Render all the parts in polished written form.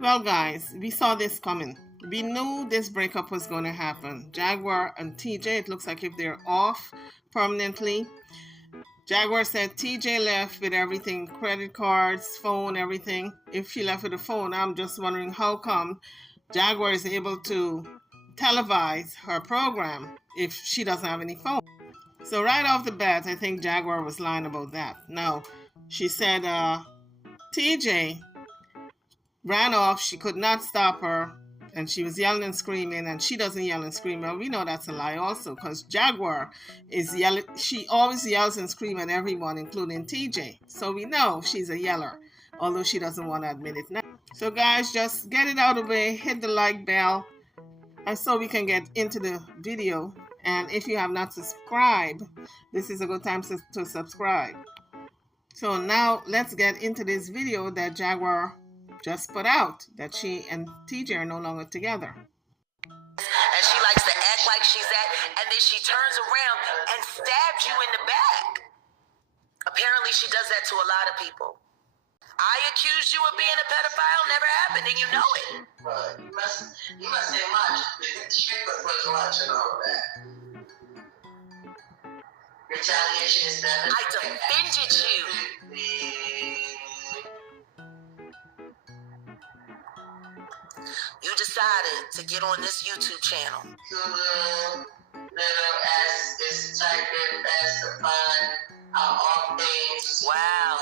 Well, guys, we saw this coming. We knew this breakup was going to happen. Jaguar and TJ, it looks like if they're off permanently. Jaguar said TJ left with everything, credit cards, phone, everything. If she left with a phone, I'm just wondering how come Jaguar is able to televise her program if she doesn't have any phone. So right off the bat, I think Jaguar was lying about that. Now, she said TJ ran off. She could not stop her, and she was yelling and screaming, and she doesn't yell and scream. Well, we know that's a lie also, because Jaguar is yelling. She always yells and screams at everyone, including TJ. So we know she's a yeller, although she doesn't want to admit it now. So guys, just get it out of the way, hit the like bell, and so we can get into the video. And if you have not subscribed, this is a good time to subscribe. So now let's get into this video that Jaguar just put out, that she and TJ are no longer together. And she likes to act like she's that, and then she turns around and stabs you in the back. Apparently she does that to a lot of people. I accused you of being a pedophile, never happened, and you know it. But you must say much. She was much and all of that. Retaliation is never. I defended you. You decided to get on this YouTube channel. Little S is type in fast to find all things. Wow.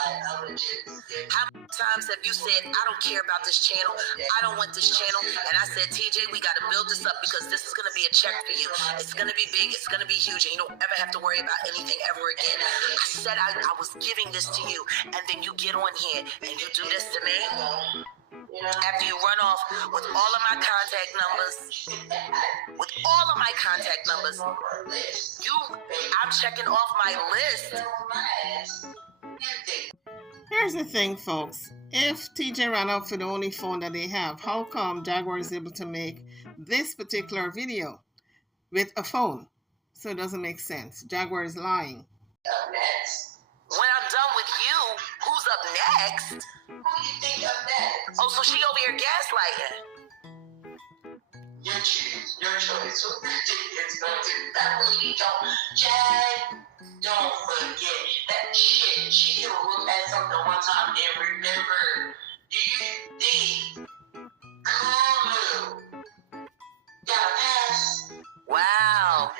How many times have you said, I don't care about this channel, I don't want this channel, and I said, TJ, we got to build this up because this is going to be a check for you. It's going to be big, it's going to be huge, and you don't ever have to worry about anything ever again. I said I was giving this to you, and then you get on here and you do this to me? After you run off with all of my contact numbers, I'm checking off my list. Here's the thing, folks. If TJ ran off with the only phone that they have, how come Jaguar is able to make this particular video with a phone? So it doesn't make sense. Jaguar is lying. Up next. When I'm done with you, who's up next? Who you think up next? Oh, so she over here gaslighting. You choose. Your choice. Who you think is going to that lady? Don't forget that shit. She can look at something one time and remember. Do you think Kulu got a pass? Wow.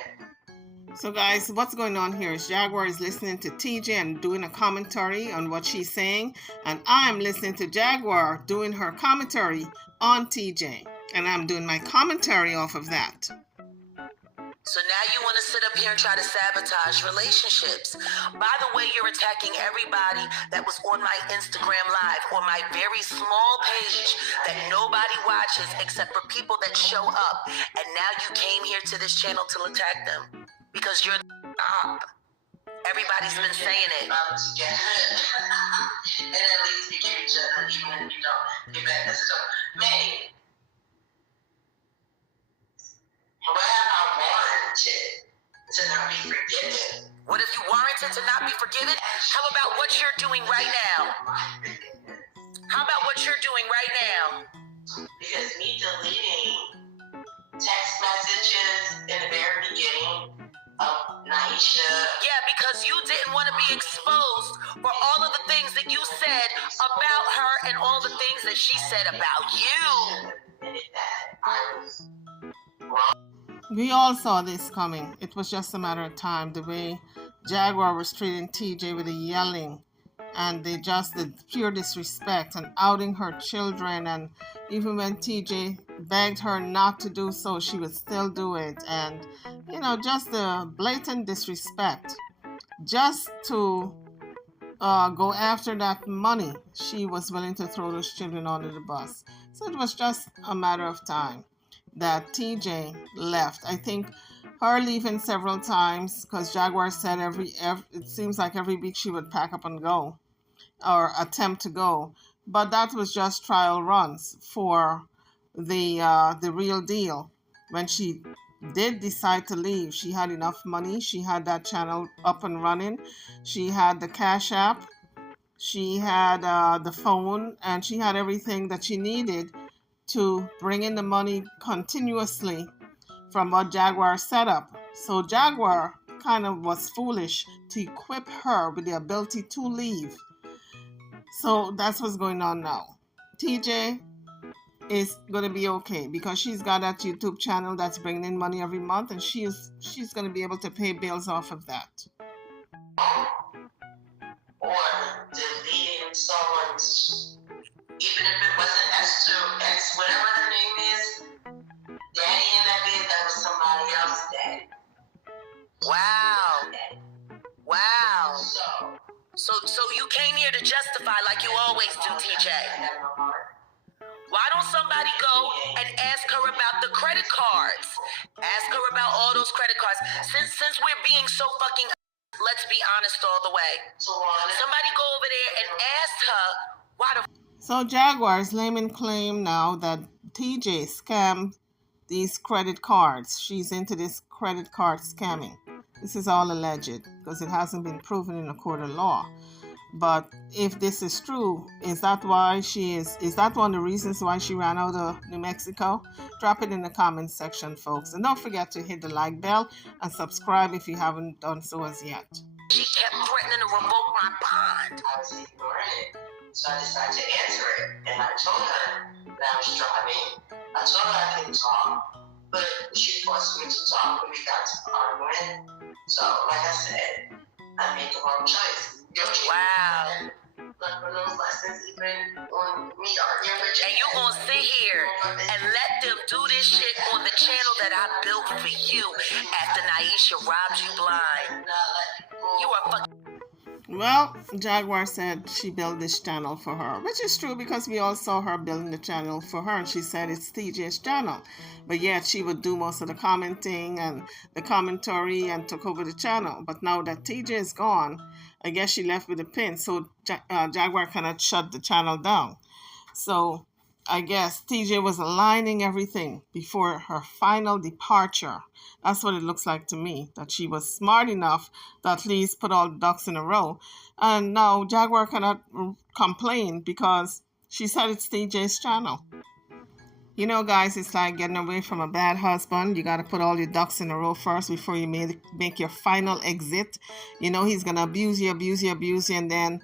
So guys, what's going on here is Jaguar is listening to TJ and doing a commentary on what she's saying, and I'm listening to Jaguar doing her commentary on TJ, and I'm doing my commentary off of that. So now you want to sit up here and try to sabotage relationships. By the way, you're attacking everybody that was on my Instagram Live, on my very small page that nobody watches except for people that show up. And now you came here to this channel to attack them because you're the top. Everybody's been saying it. And at least you keep each other, even if you don't get back. That's so, man. What have I warranted to not be forgiven? What if you warranted to not be forgiven? How about what you're doing right now? How about what you're doing right now? Because me deleting text messages in the very beginning of Naisha. Yeah, because you didn't want to be exposed for all of the things that you said about her and all the things that she said about you. Admitted that I was wrong. We all saw this coming. It was just a matter of time. The way Jaguar was treating TJ with the yelling and the pure disrespect and outing her children, and even when TJ begged her not to do so, she would still do it. And just the blatant disrespect just to go after that money. She was willing to throw those children under the bus. So it was just a matter of time that TJ left. I think her leaving several times, because Jaguar said it seems like every week she would pack up and go, or attempt to go. But that was just trial runs for the real deal. When she did decide to leave, she had enough money. She had that channel up and running. She had the Cash App. She had the phone, and she had everything that she needed to bring in the money continuously from what Jaguar set up. So Jaguar kind of was foolish to equip her with the ability to leave. So that's what's going on now. TJ is going to be okay because she's got that YouTube channel that's bringing in money every month, and she's going to be able to pay bills off of that. Or deleting someone's, even if it wasn't S whatever her name is, daddy in that bed, that was somebody else's daddy. Wow. So you came here to justify like you always do, TJ. Why don't somebody go and ask her about the credit cards? Ask her about all those credit cards. Since we're being so fucking, let's be honest all the way. Somebody go over there and ask her why the. So Jaguar's layman claim now that TJ scammed these credit cards. She's into this credit card scamming. This is all alleged because it hasn't been proven in a court of law. But if this is true, is that why is that one of the reasons why she ran out of New Mexico? Drop it in the comments section, folks. And don't forget to hit the like bell and subscribe if you haven't done so as yet. She kept threatening to revoke my bond. I was ignoring it. So I decided to answer it. And I told her that I was driving. I told her I couldn't talk. But she forced me to talk when we got to arguing. So, like I said, I made the wrong choice. Wow. But for those lessons, even on me arguing with you. And you gonna sit here and let them do this shit on the channel that I built for you after Naisha robbed you blind. You are fucking. Well, Jaguar said she built this channel for her, which is true because we all saw her building the channel for her, and she said it's TJ's channel. But yet she would do most of the commenting and the commentary and took over the channel. But now that TJ is gone, I guess she left with a pin, so Jaguar cannot shut the channel down. So I guess TJ was aligning everything before her final departure. That's what it looks like to me, that she was smart enough to at least put all the ducks in a row. And now Jaguar cannot complain because she said it's TJ's channel. You know, guys, it's like getting away from a bad husband. You got to put all your ducks in a row first before you make your final exit. You know, he's going to abuse you, and then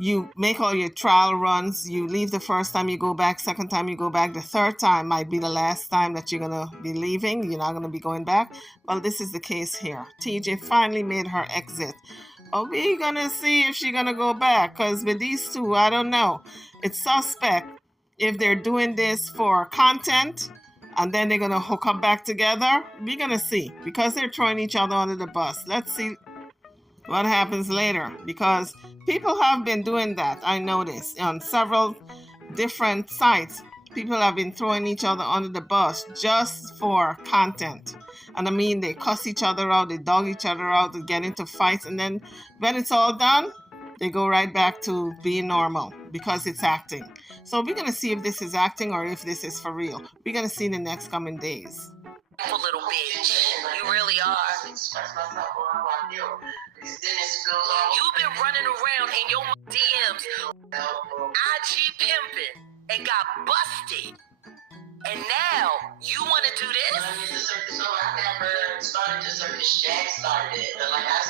you make all your trial runs. You leave the first time, you go back. Second time, you go back. The third time might be the last time that you're going to be leaving. You're not going to be going back. Well, this is the case here. TJ finally made her exit. Are we going to see if she's going to go back? Because with these two, I don't know. It's suspect if they're doing this for content and then they're going to hook up back together. We're going to see because they're throwing each other under the bus. Let's see what happens later, because people have been doing that. I noticed on several different sites, people have been throwing each other under the bus just for content. And I mean, they cuss each other out, they dog each other out, they get into fights, and then when it's all done, they go right back to being normal because it's acting. So we're going to see if this is acting or if this is for real. We're going to see in the next coming days. Little bitch, you really are. You've been running around in your DMs, IG pimping, and got busted. And now you want to do this? So I never started the circus. Jag started it. But like I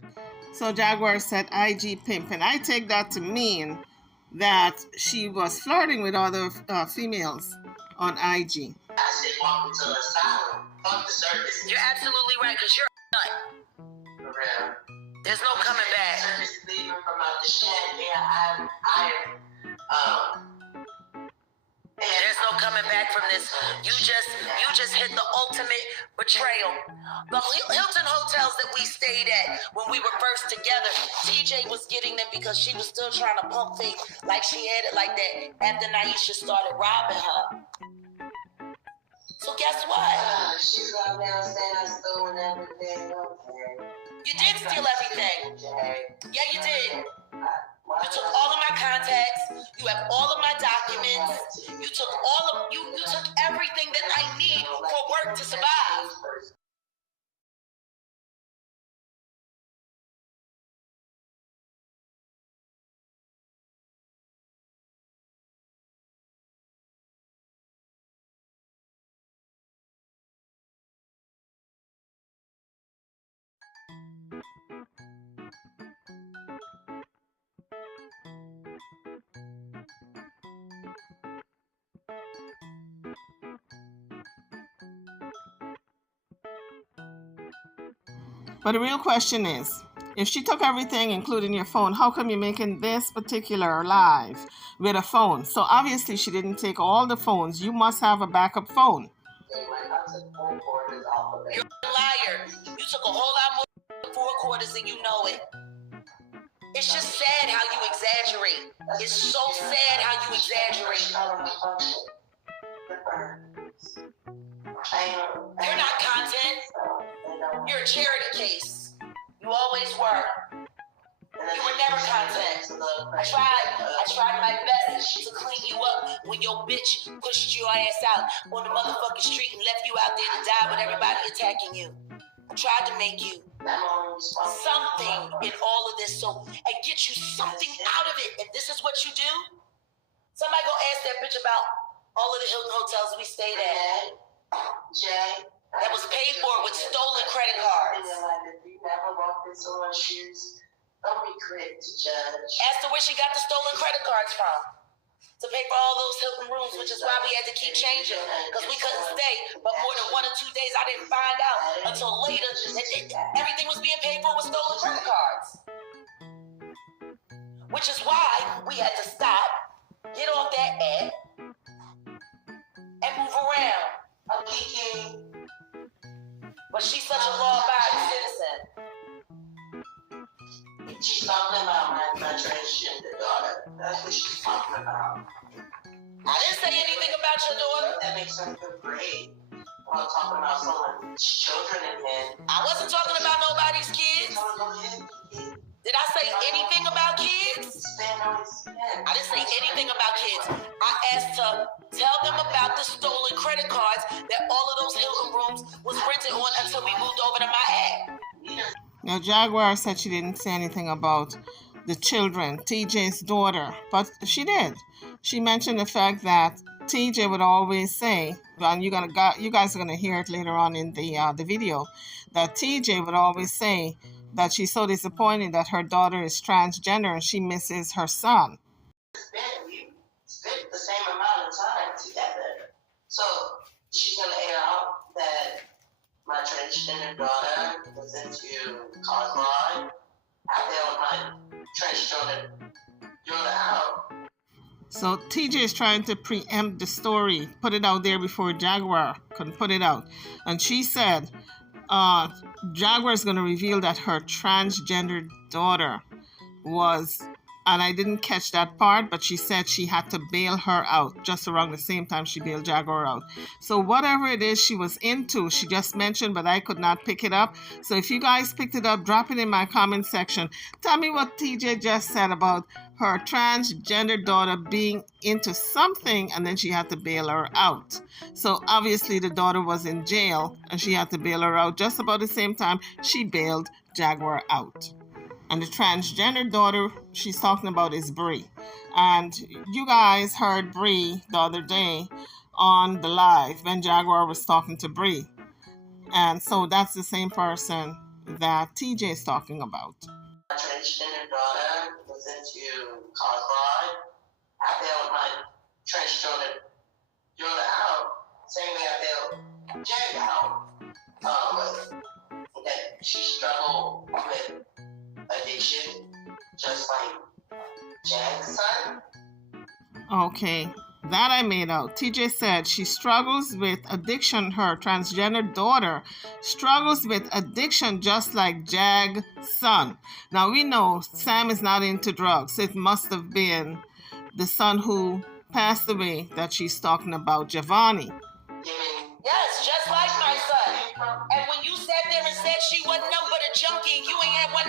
said, So Jaguar said IG pimp, and I take that to mean that she was flirting with other females on IG. I said walk into the asylum. Fuck the circus. You're absolutely right, because you're a nut. For real. There's no coming back. Circus leaving from out this channel. There's no coming back from this. You just hit the ultimate betrayal. The Hilton hotels that we stayed at when we were first together, TJ was getting them because she was still trying to pump fake like she had it like that after Naisha started robbing her. So guess what? She's right now saying I stole everything. Okay. You did steal everything. Yeah, you did. You took all of my contacts. You have all of my documents. You took you took everything that I need for work to survive. But the real question is, if she took everything, including your phone, how come you're making this particular live with a phone? So obviously she didn't take all the phones. You must have a backup phone. You're a liar. You took a whole lot more than 4/4 and you know it. It's just sad how you exaggerate. It's so sad how you exaggerate. You're not content. You're a charity case. You always were. You were never content. I tried my best to clean you up when your bitch pushed your ass out on the motherfucking street and left you out there to die with everybody attacking you. I tried to make you something in all of this and get you something out of it. And this is what you do? Somebody go ask that bitch about all of the Hilton hotels we stayed at. Jay. That was paid for with stolen credit cards. You never walked in someone's shoes. Don't be quick to judge. Ask her where she got the stolen credit cards from to pay for all those Hilton rooms, which is why we had to keep changing because we couldn't stay. But more than 1 or 2 days, I didn't find out until later that everything was being paid for with stolen credit cards. Which is why we had to stop, get off that app, and move around. I'm geeking. But she's such a law-abiding citizen. She's talking about my transgender daughter. That's what she's talking about. I didn't say anything about your daughter. That makes her feel great. While talking about someone's children and I wasn't talking about nobody's kids. Did I say anything about kids? I didn't say anything about kids. I asked to tell them about the stolen credit cards that all of those Hilton rooms was rented on until we moved over to my app. Now, Jaguar said she didn't say anything about the children, TJ's daughter, but she did. She mentioned the fact that TJ would always say, and you guys are gonna hear it later on in the video, that TJ would always say that she's so disappointed that her daughter is transgender and she misses her son. We spent the same amount of time together, so she's gonna air out that my transgender daughter was into cosplay. I bailed my transgender daughter out. So TJ is trying to preempt the story, put it out there before Jaguar could put it out. And she said, Jaguar is going to reveal that her transgender daughter was, and I didn't catch that part, but she said she had to bail her out just around the same time she bailed Jaguar out. So whatever it is she was into, she just mentioned, but I could not pick it up. So if you guys picked it up, drop it in my comment section. Tell me what TJ just said about her transgender daughter being into something and then she had to bail her out. So obviously the daughter was in jail and she had to bail her out just about the same time she bailed Jaguar out. And the transgender daughter she's talking about is Bree. And you guys heard Bree the other day on the live when Jaguar was talking to Bree. And so that's the same person that TJ is talking about. My transgender daughter was into cosplay. I bailed my transgender daughter out. Same way I bailed Jag out. That she struggled with addiction, just like Jag's son. Okay, that I made out. TJ said she struggles with addiction. Her transgender daughter struggles with addiction just like Jag's son. Now we know Sam is not into drugs. It must have been the son who passed away that she's talking about, Giovanni. Yes, just like my son. And when you sat there and said she wasn't nothing but a junkie, you ain't want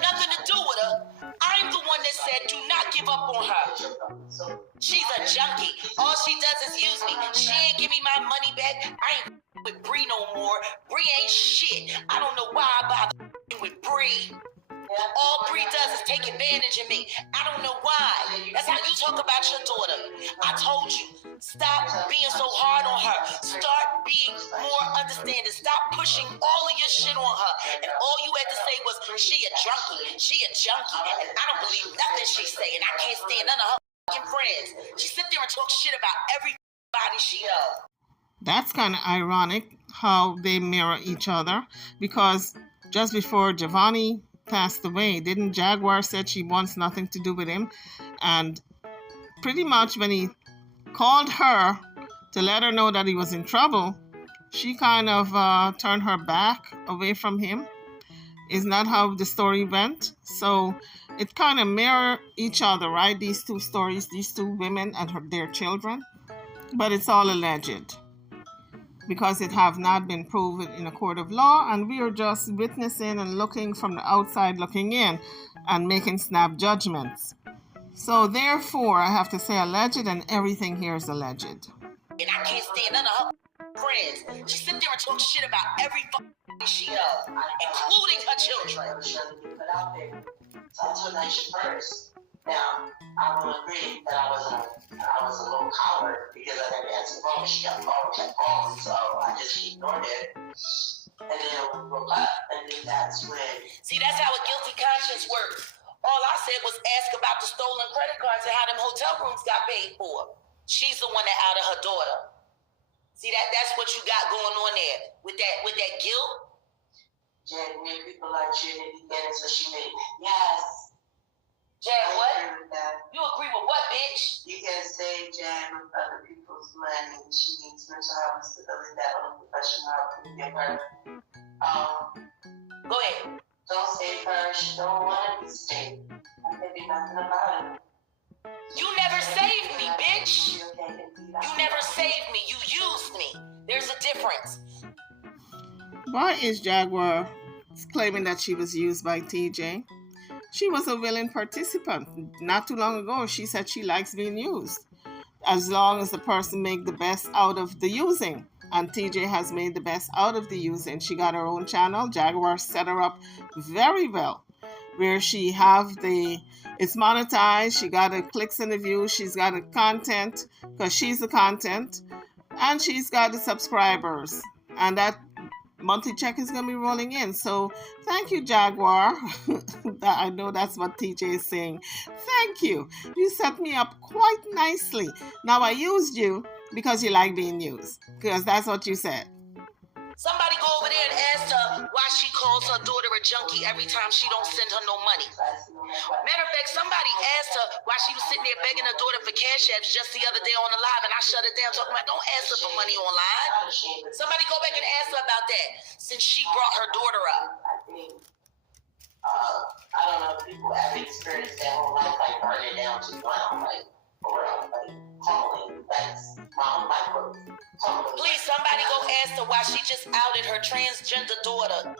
nothing to do with her. I'm the one that said do not give up on her. She's a junkie. All she does is use me. She ain't give me my money back. I ain't with Bree no more. Bree ain't shit. I don't know why I bother with Bree. All Bree does is take advantage of me. I don't know why. That's how you talk about your daughter. I told you, stop being so hard on her. Start being more understanding. Stop pushing all of your shit on her. And all you had to say was, she a junkie. She a junkie. And I don't believe nothing she's saying. I can't stand none of her fucking friends. She sit there and talk shit about everybody she knows. That's kind of ironic how they mirror each other, because just before Giovanni passed away. Didn't Jaguar said she wants nothing to do with him? And pretty much when he called her to let her know that he was in trouble, she kind of turned her back away from him. Isn't that how the story went? So it kind of mirror each other, right? These two stories, these two women and their children. But it's all alleged because it have not been proven in a court of law, and we are just witnessing and looking from the outside looking in and making snap judgments. So therefore, I have to say alleged, and everything here is alleged. And I can't stand none of her friends. She sit there and talk shit about every she does, including her children. So I told her she first. Now, I will agree that I was a little coward because I didn't answer the phone. She kept calling, so I just ignored it. And then we broke up, and then that's when... See, that's how a guilty conscience works. All I said was ask about the stolen credit cards and how them hotel rooms got paid for. She's the one that outed her daughter. See, that's what you got going on there with that guilt. Jen, when people like you need to get it, so she made yes. Jen, what? You agree with what, bitch? You can save Jen with other people's money. She needs mental health stability that only professional help can give her. Go ahead. Don't save her. She don't want to be saved. I can do nothing about it. You never saved me, bitch. You never saved me. You used me. There's a difference. Why is Jaguar claiming that she was used by TJ? She was a willing participant. Not too long ago, she said she likes being used, as long as the person make the best out of the using. And TJ has made the best out of the using. She got her own channel. Jaguar set her up very well, where she have it's monetized. She got the clicks and the views. She's got the content because she's the content, and she's got the subscribers. And that monthly check is going to be rolling in. So thank you, Jaguar. I know that's what TJ is saying. Thank you. You set me up quite nicely. Now I used you because you like being used. Because that's what you said. Somebody go over there and ask her why she calls her daughter a junkie every time she don't send her no money. Matter of fact, somebody asked her why she was sitting there begging her daughter for cash apps just the other day on the live, and I shut it down talking about don't ask her for money online. Somebody go back and ask her about that since she brought her daughter up. I don't know if people have experienced that whole life, like burning down to ground, like tumbling. That's my life. Please, somebody go ask her why she just outed her transgender daughter.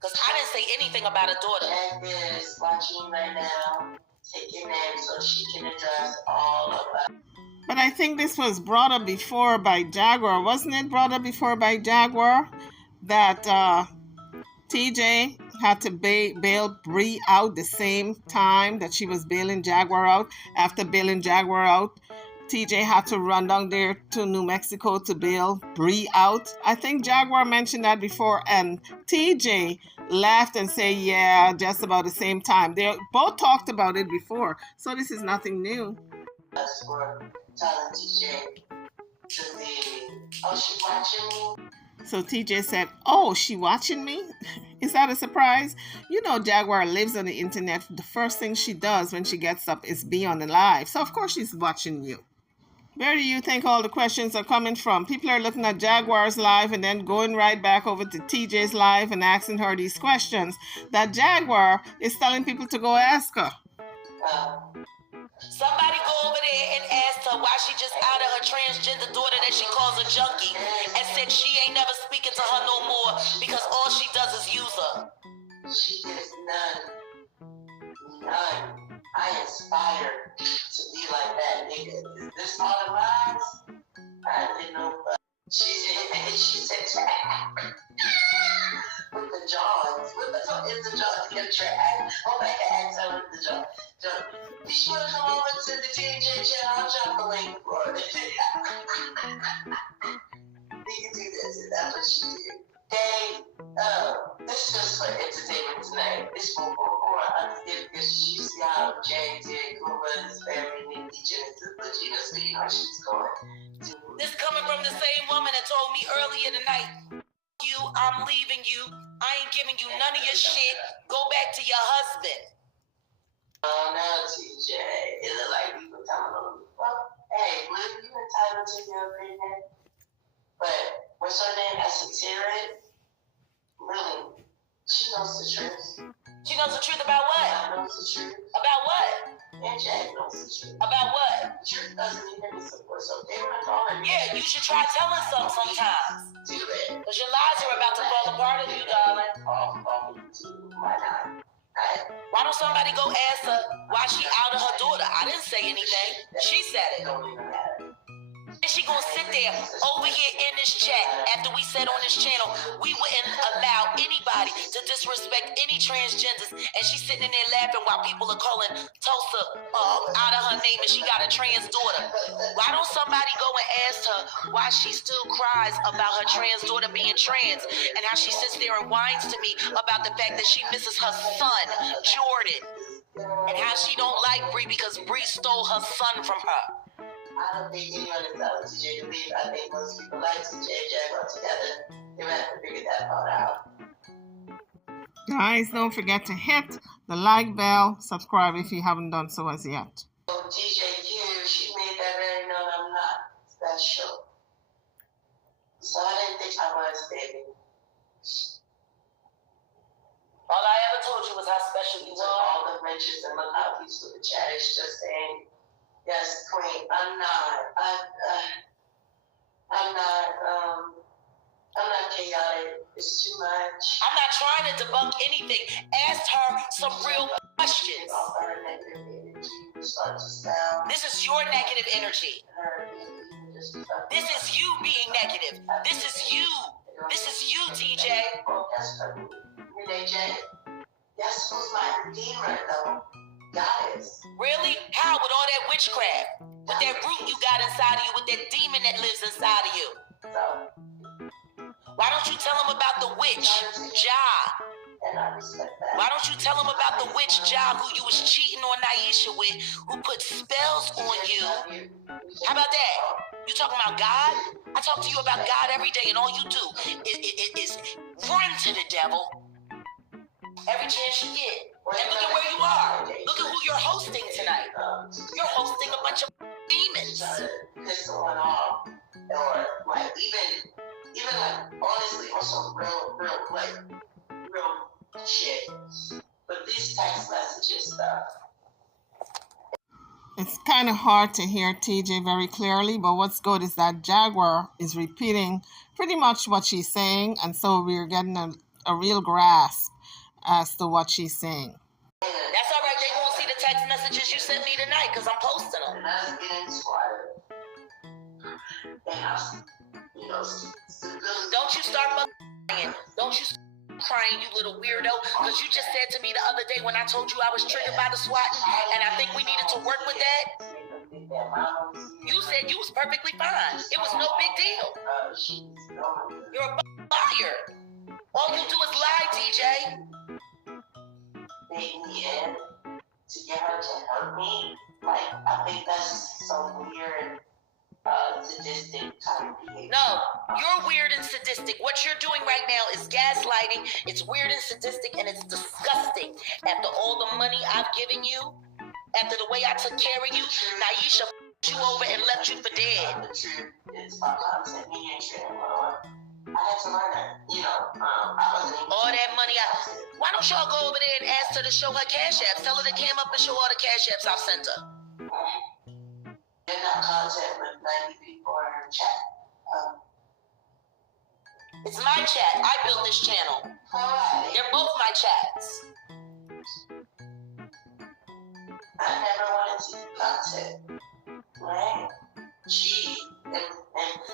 Because I didn't say anything about a daughter. Jen is watching right now, taking names so she can address all of us. But I think this was brought up before by Jaguar. Wasn't it brought up before by Jaguar that TJ had to bail Bree out the same time that she was bailing Jaguar out? After bailing Jaguar out, TJ had to run down there to New Mexico to bail Bree out. I think Jaguar mentioned that before, and TJ laughed and said, yeah, just about the same time. They both talked about it before, so this is nothing new. Us for telling TJ to be, oh, she watching me? So TJ said, oh, she watching me? Is that a surprise? You know Jaguar lives on the internet. The first thing she does when she gets up is be on the live. So of course she's watching you. Where do you think all the questions are coming from? People are looking at Jaguar's live and then going right back over to TJ's live and asking her these questions that Jaguar is telling people to go ask her. Somebody go over there and ask her why she just outed her transgender daughter that she calls a junkie and said she ain't never speaking to her no more because all she does is use her. She is none. I aspire to be like that nigga. Is this all the lies? I didn't know. She said, with the jaws. With the jaws. Get track. Oh my God, so with the jaws. You should come over to the TJ channel. I'll drop the link for it. You can do this, and that's what she did. Hey, this is just for entertainment tonight. It's for because you see how Jay did Kuma's family named Genesis Legina, so you know she's going. This coming from the same woman that told me earlier tonight, you, I'm leaving you. I ain't giving you none of your shit. Go back to your husband. Oh no, TJ. It look like people telling them, well, hey, Blue, you entitled to your opinion. But what's her name? Esoteric? Really? She knows the truth. She knows the truth about what? God knows the truth. About what? And Jack knows the truth. About what? The truth doesn't even be support, so they want to call her. Yeah, you should try telling some sometimes. Do it. Because your lies are about to fall apart on you, darling. Why not? Why don't somebody go ask her why she outed her daughter? I didn't say anything. She said it. Don't even matter. And she gonna sit there over here in this chat after we said on this channel we wouldn't allow anybody to disrespect any transgenders, and she's sitting in there laughing while people are calling Tulsa out of her name and she got a trans daughter. Why don't somebody go and ask her why she still cries about her trans daughter being trans, and how she sits there and whines to me about the fact that she misses her son, Jordan, and how she don't like Bree because Bree stole her son from her. I don't think anyone is telling TJ to leave. I think most people like TJ and Jaguar together. They might have to figure that part out. Guys, don't forget to hit the like bell, subscribe if you haven't done so as yet. So TJQ, she made that very known I'm not special. So I didn't think I was, baby. All I ever told you was how special you So were. all the mentions and look how peaceful the chat is just saying, yes, Queen, I'm not chaotic. It's too much. I'm not trying to debunk anything. Ask her some real questions. All her negative energy start to sound. This is your negative energy. Her energy just start to This is you being negative. This is you. This is you, TJ. Well, guess what? Renee J. Guess who's my redeemer, though? Goddess. Really? How? With all that witchcraft? With that root you got inside of you? With that demon that lives inside of you? So, Why don't you tell him about the witch, Ja? and I respect that. Why don't you tell him about the witch, Ja, who you was cheating on Naisha with, who put spells on you? How about that? You talking about God? I talk to you about God every day, and all you do is run to the devil every chance you get. And look at where you are. Look at who you're hosting tonight. You're hosting a bunch of demons. Try to piss someone off, or like even like honestly on some real shit. But these text messages stuff. It's kind of hard to hear TJ very clearly, but what's good is that Jaguar is repeating pretty much what she's saying, and so we're getting a real grasp as to what she's saying. That's all right. They won't see the text messages you sent me tonight because I'm posting them. And I was getting squatted. And I was, Don't you start crying. Don't you start crying, you little weirdo. Because you just said to me the other day when I told you I was triggered by the SWAT, and I think we needed to work with that. You said you was perfectly fine. It was no big deal. You're a liar. All you do is lie, TJ. Made me in to get her to hurt me. Like, I think that's some weird, sadistic kind of behavior. No, you're weird and sadistic. What you're doing right now is gaslighting. It's weird and sadistic, and it's disgusting. After all the money I've given you, after the way I took care of you, Naisha f***ed you over and left you for dead. The truth is my content medium training. I had to learn that, I wasn't even All that money why don't y'all go over there and ask her to show her cash apps? Tell her to come up and show all the cash apps I've sent her. They're not content with 90 people in her chat. It's my chat. I built this channel. Alright. They're both my chats. I never wanted to do content. Right?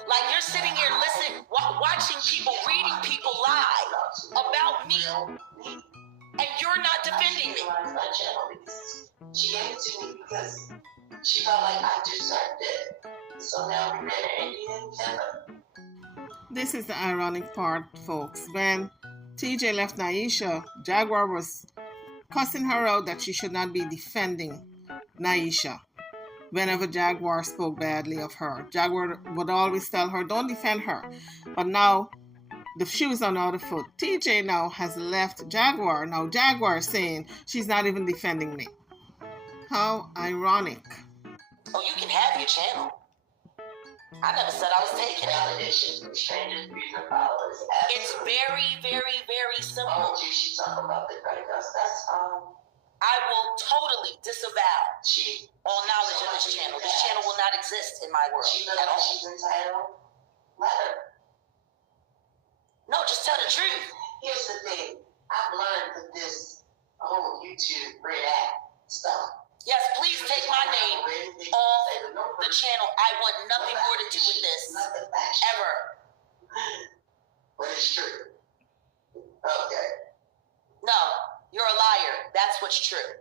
Like you're sitting here listening, watching people, reading people lie about me, and you're not defending me. She gave it to me because she felt like I deserved it. So now we're better Indian together. This is the ironic part, folks. When TJ left Naisha, Jaguar was cussing her out that she should not be defending Naisha. Whenever Jaguar spoke badly of her, Jaguar would always tell her, don't defend her. But now the shoes on the other foot. TJ now has left Jaguar. Now Jaguar is saying she's not even defending me. How ironic. Oh, you can have your channel. I never said I was taking it. Validation from strangers, reason followers. It's very, very, very simple. Oh, she talking about the credit cards. That's I will totally disavow all knowledge of this channel. This channel will not exist in my world at all. She's entitled. Let her. No, just tell the truth. Here's the thing. I've learned that this whole YouTube red act stuff. Yes, please take my name off the channel. I want nothing more to do with this. Ever. But it's true. Okay. No, you're a liar. That's what's true.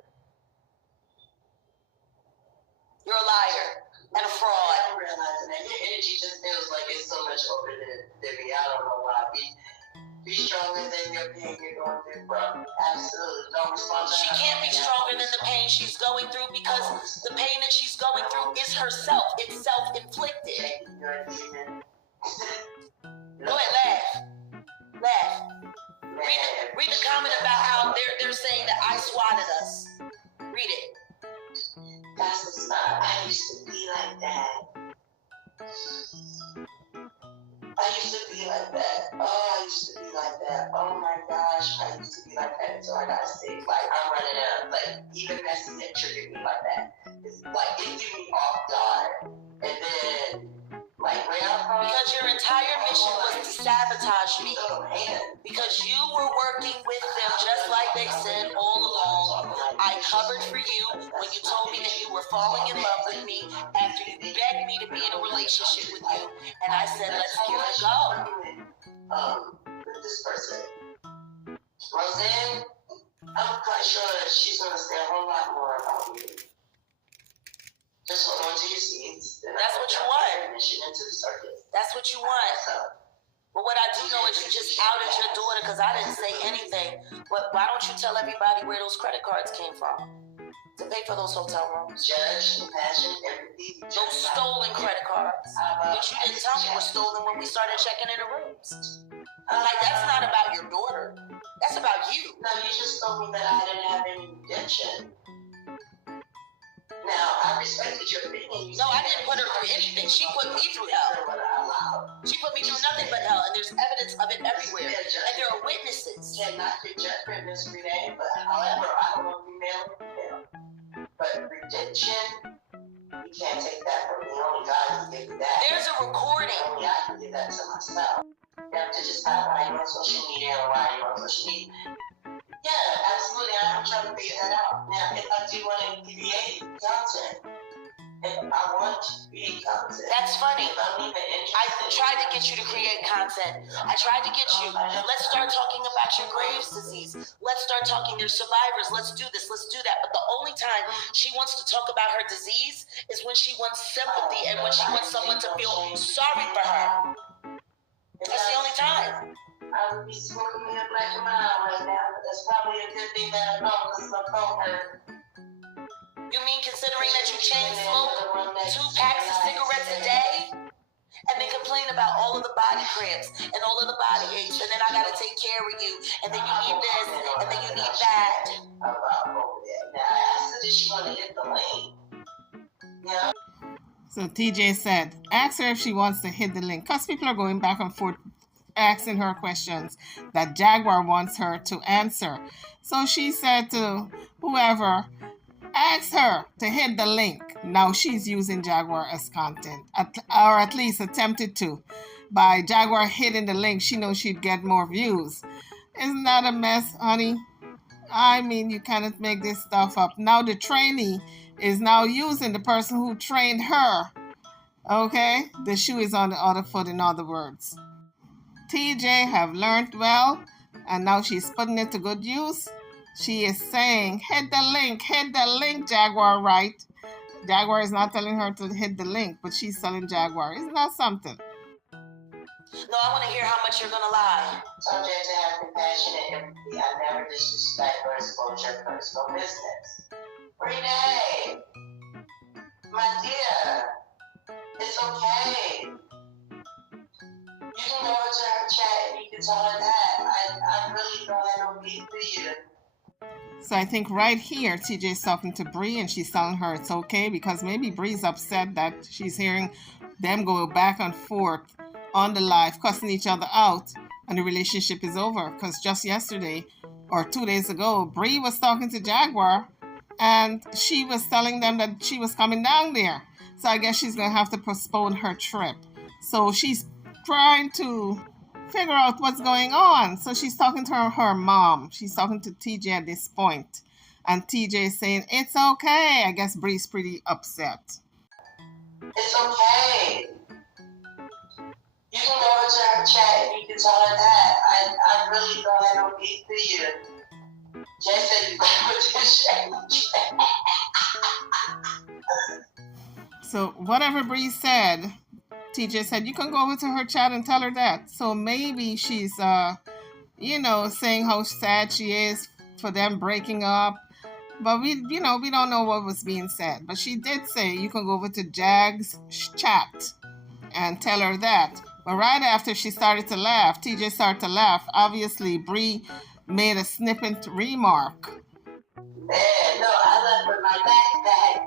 You're a liar and a fraud. I'm realizing that your energy just feels like it's so much older than me. I don't know why. Be stronger than your pain you're going through, bro. Absolutely. Don't respond to She can't be stronger than the pain she's going through because the pain that she's going through is herself. It's self-inflicted. You're a demon. Go ahead, laugh. Laugh. Read the comment about how they're saying that I swatted us. Read it. That's what's up. I used to be like that. I used to be like that. Oh, I used to be like that. Oh my gosh, I used to be like that until I got sick. Like, I'm running out. Like, even messing it triggered me like that. It's like, it threw me off guard. And then, like, when I because your entire mission was to sabotage me. Because you were working with them just like they said all along. I covered for you when you told me that you were falling in love with me after you begged me to be in a relationship with you. And I said, let's give it a go. With this person. Roseanne, I'm quite sure that she's going to say a whole lot more about you. Just hold on to your seats. That's what you want. Mission into the circus. That's what you want. But what I do know is you just outed your daughter because I didn't say anything. But why don't you tell everybody where those credit cards came from to pay for those hotel rooms? Judge, compassion, empathy. Those stolen credit cards, which you didn't tell me were stolen when we started checking in the rooms. Like, that's not about your daughter. That's about you. No, you just told me that I didn't have any redemption. Now, I respected your opinion. No, I didn't put her through anything. She put me through hell. She put me through nothing but hell, and there's evidence of it everywhere. And there are witnesses. Cannot be judgment, Miss Renee, but however, I don't know if you male or female. But redemption, you can't take that from me. Only God can give you that. There's a recording. Only I can give that to myself. You have to just stop writing on social media or writing on social media. Yeah, absolutely. I'm trying to figure that out. Now, if I do want to create content, if I want to create content, that's funny. I tried to get you to create content. I tried to get you. Let's start talking about your Graves' disease. Let's start talking your survivors. Let's do this. Let's do that. But the only time she wants to talk about her disease is when she wants sympathy and when she wants someone to feel sorry for her. That's the only time. I would be smoking me a black and mild right now, but that's probably a good thing that I know because my phone hurt. You mean considering that you chain smoke 2 packs of cigarettes a day? And then complain about all of the body cramps and all of the body aches, and then I gotta take care of you, and then you need this, and then you need that. Now, I asked her if she wanted to hit the link. Yeah. So TJ said, ask her if she wants to hit the link. Because people are going back and forth asking her questions that Jaguar wants her to answer. So she said to whoever, ask her to hit the link. Now she's using Jaguar as content, or at least attempted to. By Jaguar hitting the link, she knows she'd get more views. Isn't that a mess, honey? I mean, you cannot make this stuff up. Now the trainee is now using the person who trained her. Okay? The shoe is on the other foot, in other words. TJ have learned well, and now she's putting it to good use. She is saying, hit the link, Jaguar, right? Jaguar is not telling her to hit the link, but she's telling Jaguar. Isn't that something? No, I want to hear how much you're going to lie. Subject to have compassion and empathy. I never disrespect or expose your personal business. Renee, my dear, it's okay. You can go over to her chat and you can tell her that. I really don't have no beef for you. So I think right here, TJ's talking to Bree and she's telling her it's okay because maybe Bree's upset that she's hearing them go back and forth on the live, cussing each other out, and the relationship is over. Because just yesterday or 2 days ago, Bree was talking to Jaguar and she was telling them that she was coming down there. So I guess she's going to have to postpone her trip. So she's trying to figure out what's going on. So she's talking to her mom. She's talking to TJ at this point. And TJ is saying, it's okay. I guess Bree's pretty upset. It's okay. You can go into her chat and you can tell her that. I really don't have no beef for you. Just said you go into her chat. So whatever Bree said, TJ said, you can go over to her chat and tell her that. So maybe she's, saying how sad she is for them breaking up. But we don't know what was being said. But she did say you can go over to Jag's chat and tell her that. But right after she started to laugh, TJ started to laugh. Obviously, Bree made a snippet remark. Man, no, I left with my backpack.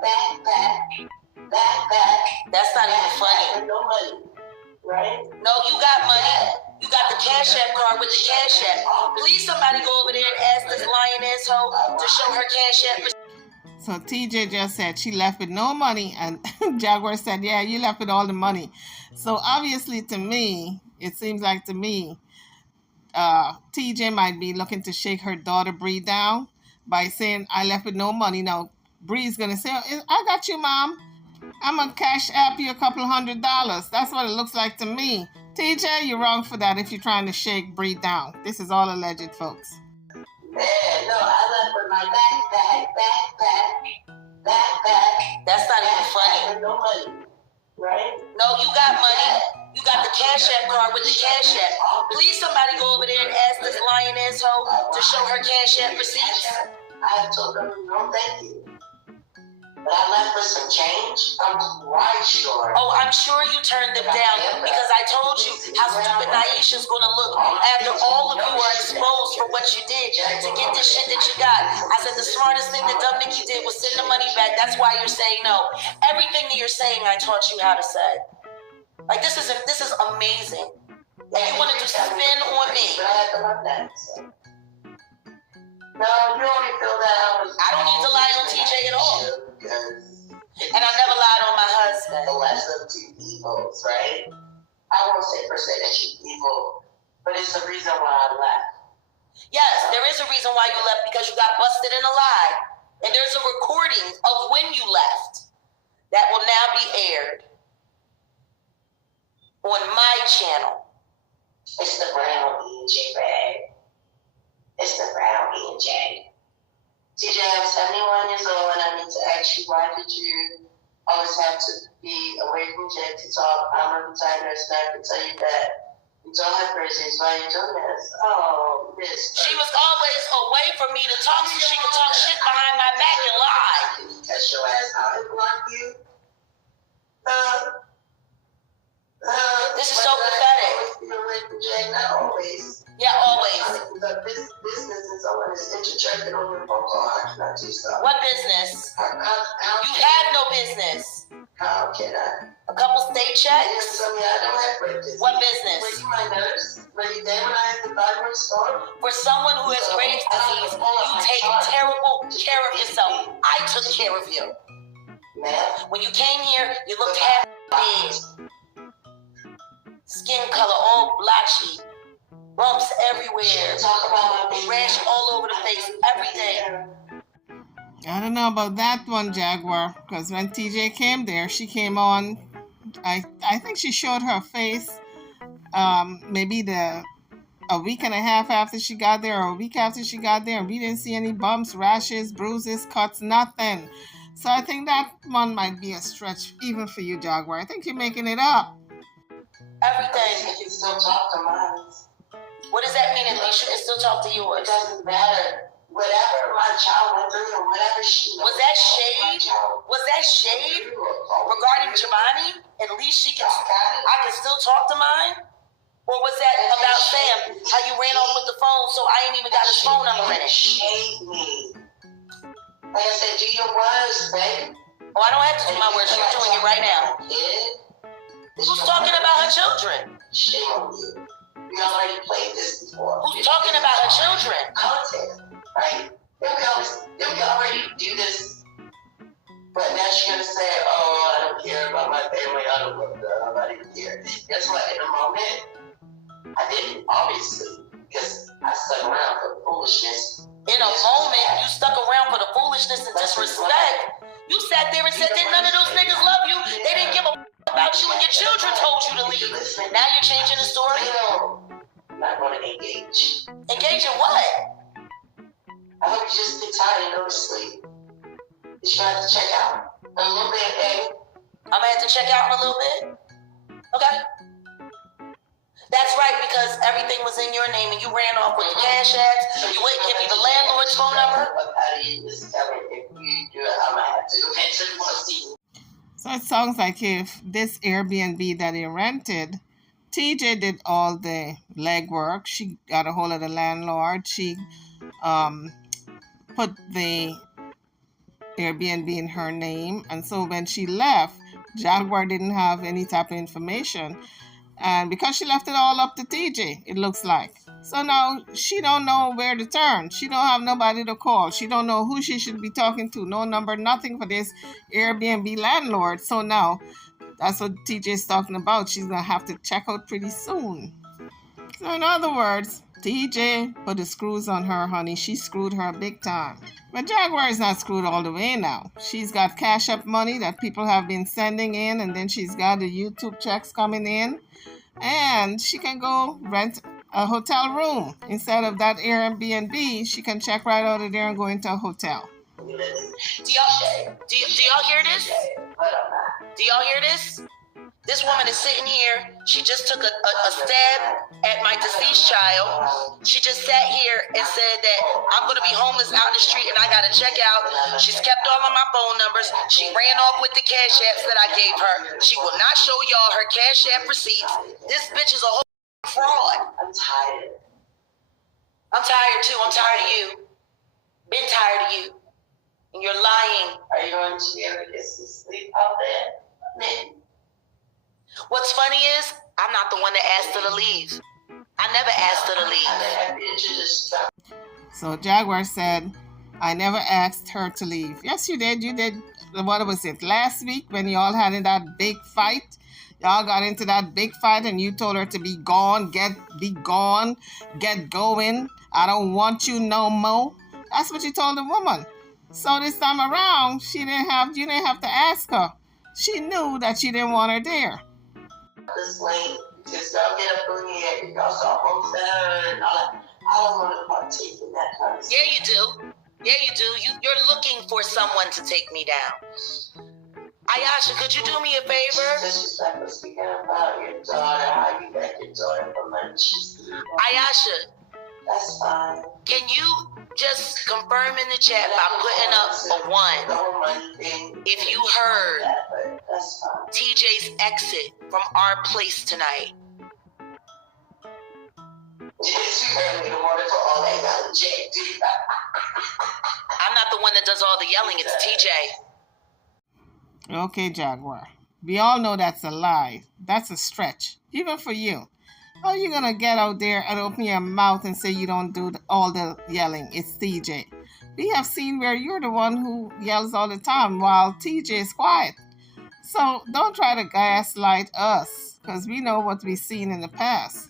That's not even funny. And no money, right? No, you got money. You got the Cash App card with the Cash App. Please somebody go over there and ask this lying asshole to show her Cash App. So TJ just said she left with no money, and Jaguar said, yeah, you left with all the money. So obviously to me, it seems like to me, TJ might be looking to shake her daughter Bree down by saying, I left with no money. Now, Bree's going to say, I got you, Mom. I'm going to Cash App you $200. That's what it looks like to me. TJ, you're wrong for that if you're trying to shake Bree down. This is all alleged, folks. Man, no, I left with my backpack. That's not even funny. And no money, right? No, you got money. You got the Cash App card with the Cash App. Please somebody go over there and ask this lying asshole to show her Cash App receipts. I told them, no, thank you. But I left with some change. I'm quite sure. Oh, I'm sure you turned them down because I told you how stupid Naisha's going to look after all of you are exposed for what you did to get this shit that you got. I said the smartest thing that dumb Nikki did was send the money back. That's why you're saying no. Everything that you're saying, I taught you how to say. Like, this is amazing. And you wanted to spin on me. But I had to learn that. So. No, you only feel that I don't need to lie on TJ at all. And I never lied on my husband. The lesson of two evils, right? I won't say per se that she's evil, but it's the reason why I left. Yes, there is a reason why you left because you got busted in a lie. And there's a recording of when you left that will now be aired on my channel. It's the brown E&J bag. It's the brown E&J. TJ, I'm 71 years old, and I need to ask you, why did you always have to be away from Jay to talk? I'm a retired nurse, and I can tell you that you don't have crazies. Why are you doing this? Oh, miss. She was always away from me to talk so she could talk shit behind my back and lie. Can you catch your ass out and block you? This is so pathetic. Always be away from Jay, not always. Yeah, always. The business is someone is interjecting on your phone call. How can I do so? What business? How You have no business. How can I? A couple state You didn't checks? tell me I don't have business. What Were business? you my nurse? Were you there when I had the thyroid storm? For someone who has Graves' disease, you take terrible care of yourself. I took care of you. Ma'am? When you came here, you looked half dead. Skin color all blotchy. Bumps everywhere. Talk about my Rash all over the face. Everything. I don't know about that one, Jaguar, because when TJ came there, she came on. I think she showed her face maybe a week and a half after she got there, or a week after she got there, and we didn't see any bumps, rashes, bruises, cuts, nothing. So I think that one might be a stretch even for you, Jaguar. I think you're making it up. Everything. You can still talk to mine. What does that mean? At least you can still talk to It yours. doesn't matter. Whatever my child went through or whatever she Was that shade? Was that shade regarding Giovanni? At least she can. I can still talk to mine. Or was that about Sam? How you ran off with the phone, so I ain't even got his phone number in it. Shade me. Like I said, do your words, babe. Oh, I don't have to do my words. You're doing it right now. Who's talking about her children? Shame on you. We already played this before. Who's talking about her children? Content, right? Did we already do this? But now she's gonna say, "Oh, I don't care about my family. I don't love them. I'm not even care." Guess what? In the moment, I didn't, obviously, because I stuck around for the foolishness. In a moment, you stuck around for the foolishness and disrespect. You sat there and said that none of those niggas love you. They didn't give a about you, and your children told you to leave. Now you're changing the story? I'm not going to engage. Engage in what? I hope you just get tired and go to sleep. You should have to check out in a little bit, baby. I'm going to have to check out in a little bit? Okay. That's right, because everything was in your name, and you ran off with the cash apps. You wouldn't give me the landlord's phone number. How do you just tell me if you do it, I'm going to have to eventually want to see you. So it sounds like if this Airbnb that he rented, TJ did all the legwork. She got a hold of the landlord. She put the Airbnb in her name. And so when she left, Jaguar didn't have any type of information. And because she left it all up to TJ, it looks like. So now she don't know where to turn. She don't have nobody to call. She don't know who she should be talking to. No number, nothing for this Airbnb landlord. So now that's what TJ is talking about. She's going to have to check out pretty soon. So in other words, TJ put the screws on her, honey. She screwed her big time. But Jaguar is not screwed all the way now. She's got cash up money that people have been sending in, and then she's got the YouTube checks coming in. And she can go rent a hotel room. Instead of that Airbnb, she can check right out of there and go into a hotel. Do y'all hear this? Do y'all hear this? This woman is sitting here. She just took a stab at my deceased child. She just sat here and said that I'm going to be homeless out in the street and I got to check out. She's kept all of my phone numbers. She ran off with the cash apps that I gave her. She will not show y'all her cash app receipts. This bitch is a whole fraud. I'm tired. I'm tired too. I'm tired of you. Been tired of you. And you're lying. Are you going to be able to get some sleep out there? What's funny is, I'm not the one that asked her to leave. I never asked her to leave. So Jaguar said, I never asked her to leave. Yes, you did. You did. What was it? Last week when y'all had in that big fight? Y'all got into that big fight and you told her to be gone, be gone, get going. I don't want you no more. That's what you told the woman. So this time around, you didn't have to ask her. She knew that you didn't want her there. This lane, just don't get up in here. Y'all start home and all that. I don't want to partake in that kind of stuff. Yeah, you do. Yeah, you do. You're looking for someone to take me down. Ayasha, could you do me a favor? Disrespectful speaking about your daughter, how you got your daughter for lunch. Ayasha. That's fine. Can you just confirm in the chat by putting up a 1 if you heard TJ's exit from our place tonight? I'm not the one that does all the yelling, it's TJ. Okay, Jaguar. We all know that's a lie. That's a stretch, even for you. How are you going to get out there and open your mouth and say you don't do all the yelling? It's TJ. We have seen where you're the one who yells all the time while TJ is quiet. So don't try to gaslight us, because we know what we've seen in the past.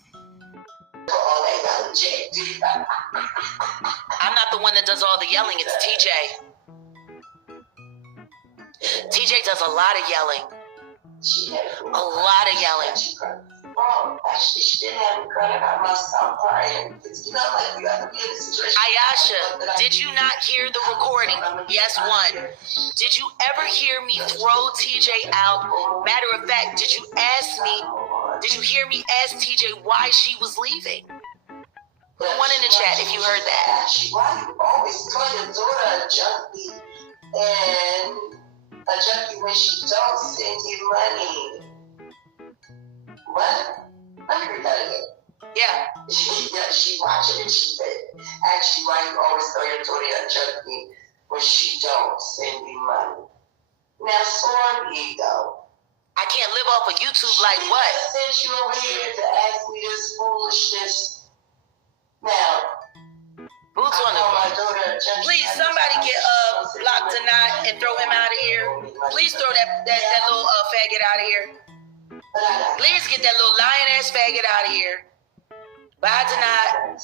I'm not the one that does all the yelling, it's TJ. TJ does a lot of yelling. A lot of yelling. Well, actually, she didn't have me crying about myself crying. Because, you know, like, you have to be in a situation. Ayasha, did you not hear the recording? Yes, 1. Did you ever hear me throw TJ out? Matter of fact, did you hear me ask TJ why she was leaving? Put 1 in the chat if you heard that. Why you always call your daughter a junkie? And a junkie when she don't send you money. What? Let me read that again. Yeah. She watched it and she said, actually, why you always throw your Tony on Chucky when she don't send you money? Now, Swan ego. I can't live off of YouTube like what? She sent you over here to ask me this foolishness. Now, Boots on the ground. Please, somebody get Block Tonight and throw him out of here. Please throw that little faggot out of here. Please get that little lion ass faggot out of here. Bye tonight.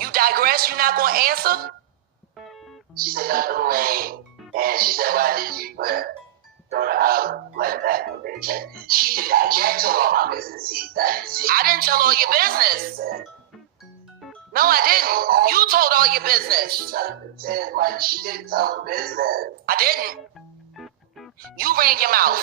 You digress. You're not gonna answer. She said nothing lame, and she said, "Why did you throw the out like that?" She did that. Jack told all my business. I didn't tell all your business. No, I didn't. You told all your business. She tried to pretend like she didn't tell the business. I didn't. You ran your mouth.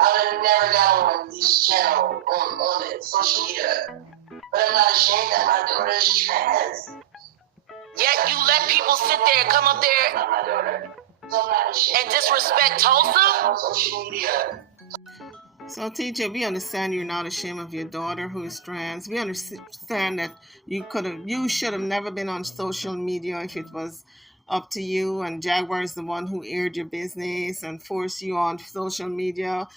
I never got on this channel on it, social media, but I'm not ashamed that my daughter is trans. Yet you let people sit there and come up there Not my daughter. So I'm not ashamed and disrespect Tulsa. on social media. So TJ, we understand you're not ashamed of your daughter who is trans. We understand that you should have never been on social media if it was up to you, and Jaguar is the one who aired your business and forced you on social media.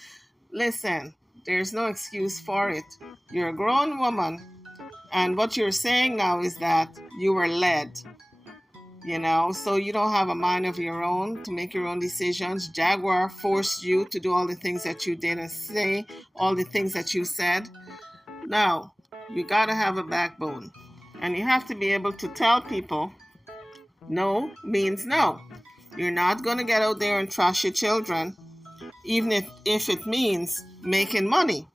Listen, there's no excuse for it. You're a grown woman, and what you're saying now is that you were led. So you don't have a mind of your own to make your own decisions. Jaguar forced you to do all the things that you did and say all the things that you said. Now, you got to have a backbone, and you have to be able to tell people no means no. You're not going to get out there and trash your children, even if it means making money.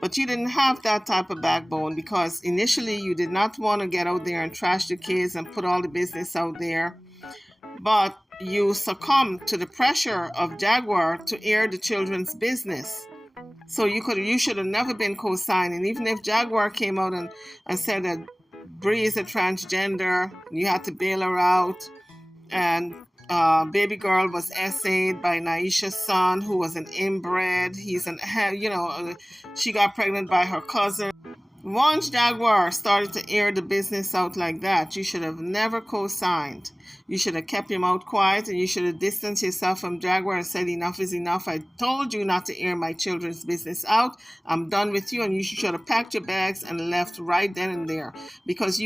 But you didn't have that type of backbone because initially you did not want to get out there and trash the kids and put all the business out there. But you succumbed to the pressure of Jaguar to air the children's business. So you should have never been co-signing. Even if Jaguar came out and said that Bree is a transgender, you had to bail her out, and baby girl was essayed by Naisha's son, who was an inbred. She got pregnant by her cousin. Once Jaguar started to air the business out like that, you should have never co-signed. You should have kept your mouth quiet, and you should have distanced yourself from Jaguar and said, enough is enough. I told you not to air my children's business out. I'm done with you, and you should have packed your bags and left right then and there, because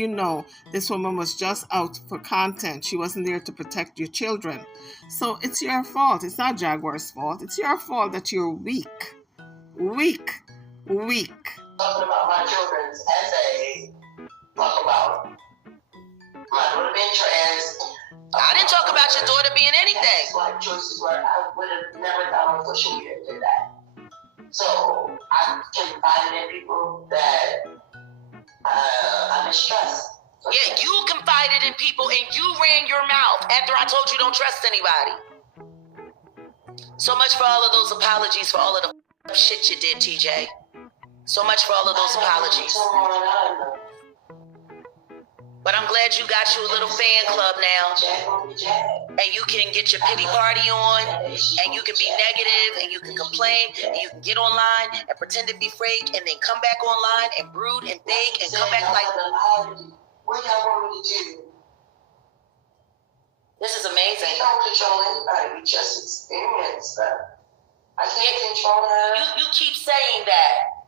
this woman was just out for content. She wasn't there to protect your children. So it's your fault. It's not Jaguar's fault. It's your fault that you're weak. Weak. Talking about my children's essay, talk about my daughter being trans. I didn't talk about your daughter being anything. Life choices where I would have never thought on social media to do that. So I confided in people that I'm in stress. Yeah, you confided in people and you ran your mouth after I told you don't trust anybody. So much for all of those apologies for all of the shit you did, TJ. So much for all of those apologies. But I'm glad you got you a little fan club now. And you can get your pity party on, and you can be negative, and you can complain, and you can get online and pretend to be fake, and then come back online and brood and think and come back like... What y'all want me to do? This is amazing. We don't control anybody. We just experience stuff. I can't control her. You keep saying that.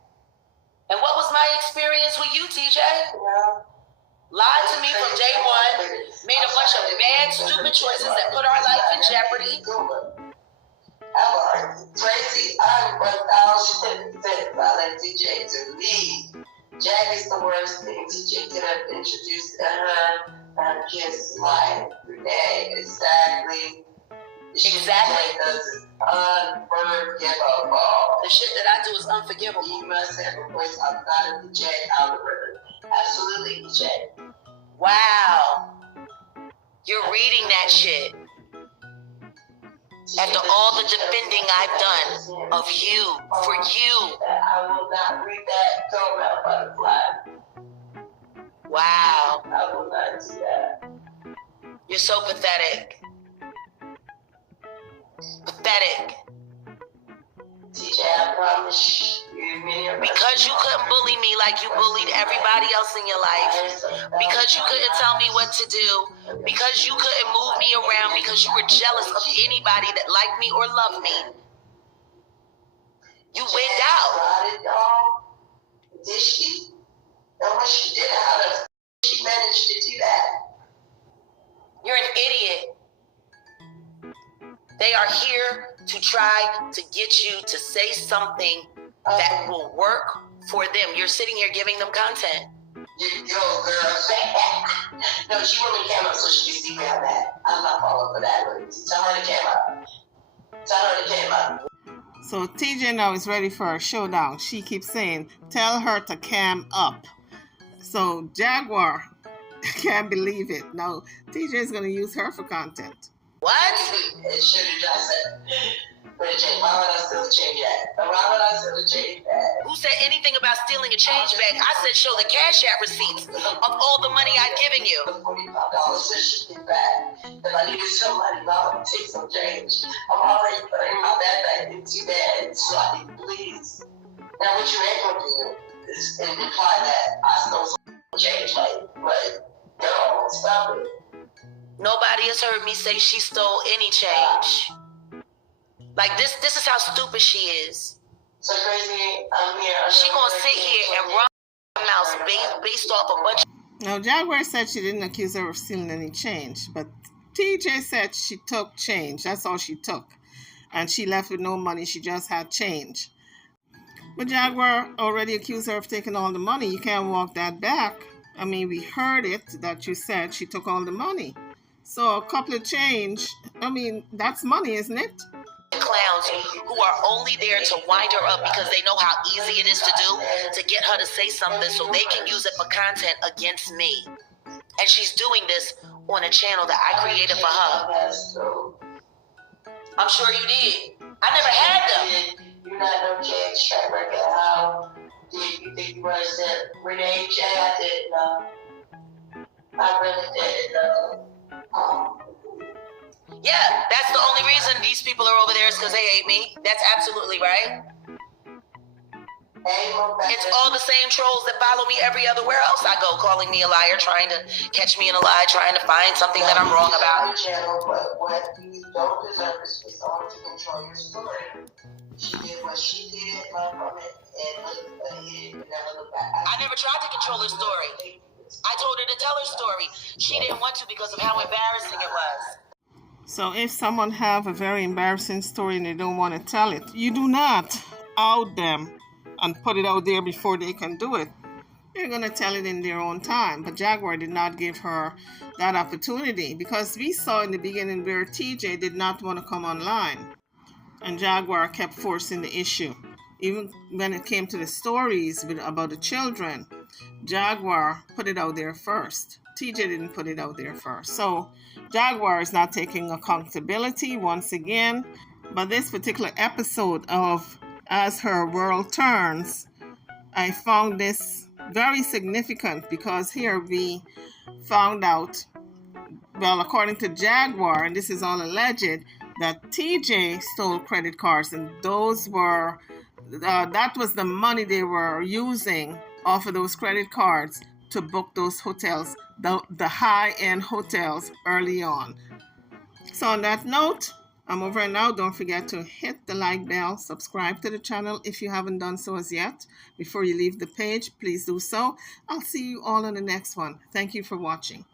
And what was my experience with you, TJ? Yeah. Lied to me from day one, made a bunch of bad, stupid choices that put our life in jeopardy. I'm crazy. I'm 1,000% violent TJ to leave. Jack is the worst thing. TJ could have introduced to her and kids' life every day. Exactly. The shit TJ does is unforgivable. The shit that I do is unforgivable. You must have a voice outside of the Jack algorithm. Absolutely, TJ. Wow. You're reading that shit. After all the defending I've done of you, for you. I will not read that comment butterfly. Wow. I will not do that. You're so pathetic. Pathetic. TJ, I promise you Because you couldn't bully me like you bullied everybody else in your life. Because you couldn't tell me what to do. Because you couldn't move me around. Because you were jealous of anybody that liked me or loved me. You went out. Did she? And when she did, how does she manage to do that? You're an idiot. They are here to try to get you to say something that will work for them. You're sitting here giving them content. Yo, girl, no, she really came up so she can see me on that. I'm not falling for that. Tell her to came up. Tell her to came up. So TJ now is ready for a showdown. She keeps saying, tell her to cam up. So Jaguar can't believe it. Now TJ is going to use her for content. What? It should have just said, why would I still change that? Why would I still change that? Who said anything about stealing a change bag? I said show the Cash App receipts of all the money I've given you. $45 said she get back. If I needed somebody, I would take some change. I'm already putting my bag back into that. So I need, please. Now what you ain't gonna do is imply that I stole some change. Like, no, stop it. Nobody has heard me say she stole any change. Like this is how stupid she is. So crazy, I'm here. She gonna sit here and run her mouth based off a bunch. Now Jaguar said she didn't accuse her of stealing any change, but TJ said she took change. That's all she took. And she left with no money. She just had change. But Jaguar already accused her of taking all the money. You can't walk that back. I mean, we heard it that you said she took all the money. So a couple of change, I mean, that's money, isn't it? Clowns who are only there to wind her up because they know how easy it is to do, to get her to say something so they can use it for content against me. And she's doing this on a channel that I created for her. I'm sure you did. I never had them. You not no change track record. How did you think you was that Renee J? I didn't know. I really didn't know. Yeah, that's the only reason these people are over there is because they hate me. That's absolutely right. It's all the same trolls that follow me everywhere else I go, calling me a liar, trying to catch me in a lie, trying to find something that I'm wrong about. But what you don't deserve is for someone to control your story. She did what she did, learn from it, and look ahead and never look back. I never tried to control her story. I told her to tell her story. She didn't want to because of how embarrassing it was. So if someone have a very embarrassing story and they don't want to tell it, you do not out them and put it out there before they can do it. They're going to tell it in their own time. But Jaguar did not give her that opportunity because we saw in the beginning where TJ did not want to come online. And Jaguar kept forcing the issue. Even when it came to the stories about the children, Jaguar put it out there first. TJ didn't put it out there first. So Jaguar is not taking accountability once again. But this particular episode of As Her World Turns, I found this very significant because here we found out, well, according to Jaguar, and this is all alleged, that TJ stole credit cards, and those were that was the money they were using off of those credit cards to book those hotels, the high-end hotels early on. So on that note, I'm over and out. Don't forget to hit the like bell, subscribe to the channel if you haven't done so as yet. Before you leave the page, please do so. I'll see you all on the next one. Thank you for watching.